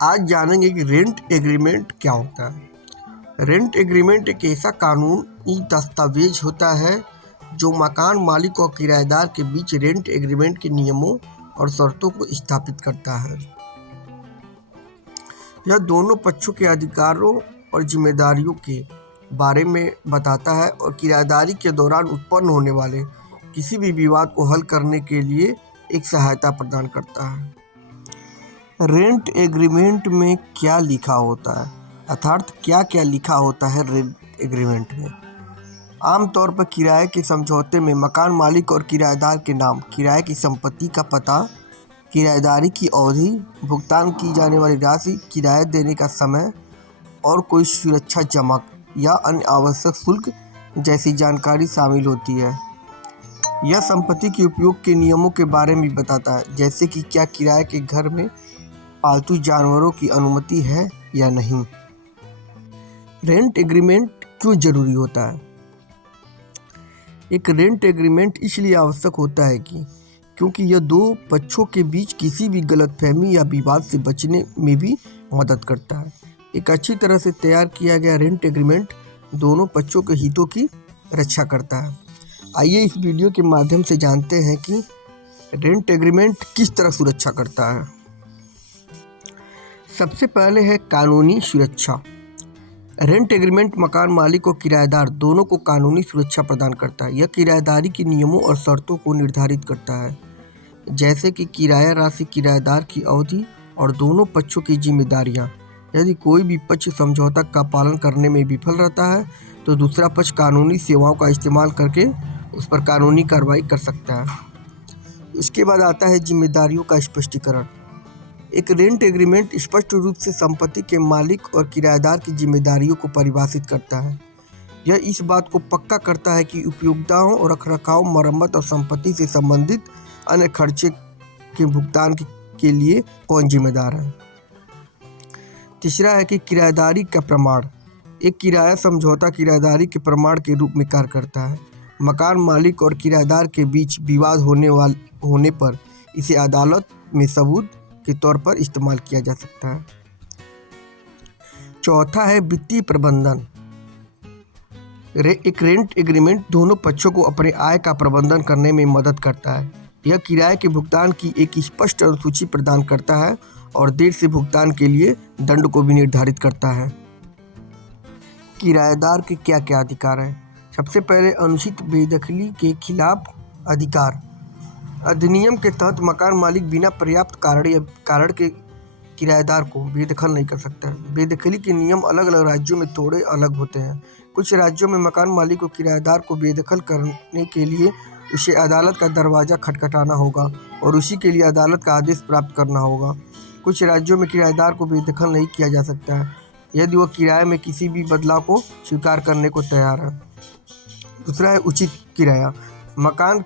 आज जानेंगे कि रेंट एग्रीमेंट क्या होता है। रेंट एग्रीमेंट एक ऐसा कानूनी दस्तावेज होता है जो मकान मालिक और किराएदार के बीच रेंट एग्रीमेंट के नियमों और शर्तों को स्थापित करता है। यह दोनों पक्षों के अधिकारों और जिम्मेदारियों के बारे में बताता है और किराएदारी के दौरान उत्पन्न होने वाले किसी भी विवाद को हल करने के लिए एक सहायता प्रदान करता है। रेंट एग्रीमेंट में क्या लिखा होता है, अर्थात क्या क्या लिखा होता है रेंट एग्रीमेंट में। आमतौर पर किराए के समझौते में मकान मालिक और किराएदार के नाम, किराए की संपत्ति का पता, किराएदारी की अवधि, भुगतान की जाने वाली राशि, किराया देने का समय और कोई सुरक्षा जमा या अन्य आवश्यक शुल्क जैसी जानकारी शामिल होती है। यह संपत्ति के उपयोग के नियमों के बारे में बताता है, जैसे कि क्या किराए के घर में पालतू जानवरों की अनुमति है या नहीं। रेंट एग्रीमेंट क्यों जरूरी होता है? एक रेंट एग्रीमेंट इसलिए आवश्यक होता है क्योंकि यह दो पक्षों के बीच किसी भी गलतफहमी या विवाद से बचने में भी मदद करता है। एक अच्छी तरह से तैयार किया गया रेंट एग्रीमेंट दोनों पक्षों के हितों की रक्षा करता है। आइए इस वीडियो के माध्यम से जानते हैं कि रेंट एग्रीमेंट किस तरह सुरक्षा करता है। सबसे पहले है कानूनी सुरक्षा। रेंट एग्रीमेंट मकान मालिक और किराएदार दोनों को कानूनी सुरक्षा प्रदान करता है। यह किराएदारी के नियमों और शर्तों को निर्धारित करता है, जैसे कि किराया राशि, किराएदार की अवधि और दोनों पक्षों की जिम्मेदारियां। यदि कोई भी पक्ष समझौता का पालन करने में विफल रहता है तो दूसरा पक्ष कानूनी सेवाओं का इस्तेमाल करके उस पर कानूनी कार्रवाई कर सकता है। उसके बाद आता है जिम्मेदारियों का स्पष्टीकरण। एक रेंट एग्रीमेंट स्पष्ट रूप से संपत्ति के मालिक और किराएदार की जिम्मेदारियों को परिभाषित करता है। यह इस बात को पक्का करता है कि उपयोगिताओं और रखरखाव, मरम्मत और संपत्ति से संबंधित अन्य खर्चे के भुगतान के लिए कौन जिम्मेदार है। तीसरा है कि किराएदारी का प्रमाण। एक किराया समझौता किराएदारी के प्रमाण के रूप में कार्य करता है। मकान मालिक और किराएदार के बीच विवाद होने पर इसे अदालत में सबूत के तौर पर इस्तेमाल किया जा सकता है। चौथा है वित्तीय प्रबंधन। एक रेंट एग्रीमेंट दोनों पक्षों को अपने आय का प्रबंधन करने में मदद करता है। यह किराए के भुगतान की एक स्पष्ट अनुसूची प्रदान करता है और देर से भुगतान के लिए दंड को भी निर्धारित करता है। किराएदार के क्या क्या अधिकार हैं? सबसे पहले अनुचित बेदखली के खिलाफ अधिकार। अधिनियम के तहत मकान मालिक बिना पर्याप्त कारण के किराएदार को बेदखल नहीं कर सकता। बेदखली के नियम अलग अलग राज्यों में थोड़े अलग होते हैं। कुछ राज्यों में मकान मालिक को किराएदार को बेदखल करने के लिए उसे अदालत का दरवाज़ा खटखटाना होगा और उसी के लिए अदालत का आदेश प्राप्त करना होगा। कुछ राज्यों में किराएदार को बेदखल नहीं किया जा सकता है यदि वह किराए में किसी भी बदलाव को स्वीकार करने को तैयार है। दूसरा है उचित किराया। मकान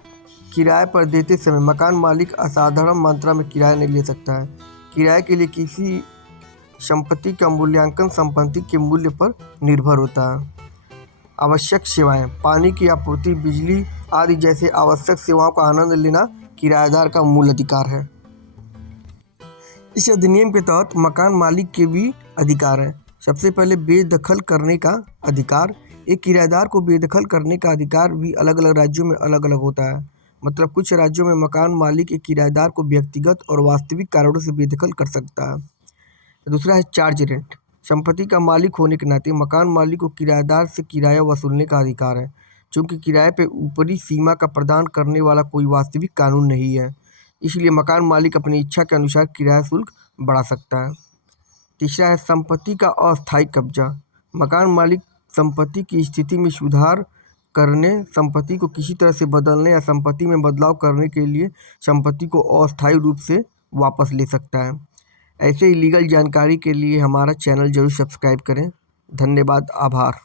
किराए पर देते समय मकान मालिक असाधारण मात्रा में किराया नहीं ले सकता है। किराए के लिए किसी संपत्ति का मूल्यांकन संपत्ति के मूल्य पर निर्भर होता है। आवश्यक सेवाएं, पानी की आपूर्ति, बिजली आदि जैसे आवश्यक सेवाओं का आनंद लेना किराएदार का मूल अधिकार है। इस अधिनियम के तहत मकान मालिक के भी अधिकार हैं। सबसे पहले बेदखल करने का अधिकार। एक किराएदार को बेदखल करने का अधिकार भी अलग अलग राज्यों में अलग अलग होता है। मतलब कुछ राज्यों में मकान मालिक एक किराएदार को व्यक्तिगत और वास्तविक कारणों से बेदखल कर सकता है। दूसरा है चार्ज रेंट। संपत्ति का मालिक होने के नाते मकान मालिक को किराएदार से किराया वसूलने का अधिकार है, चूँकि किराए पर ऊपरी सीमा का प्रदान करने वाला कोई वास्तविक कानून नहीं है, इसलिए मकान मालिक अपनी इच्छा के अनुसार किराया शुल्क बढ़ा सकता है। तीसरा है संपत्ति का अस्थायी कब्जा। मकान मालिक संपत्ति की स्थिति में सुधार करने, संपत्ति को किसी तरह से बदलने या संपत्ति में बदलाव करने के लिए संपत्ति को अस्थायी रूप से वापस ले सकता है। ऐसे ही लीगल जानकारी के लिए हमारा चैनल जरूर सब्सक्राइब करें। धन्यवाद, आभार।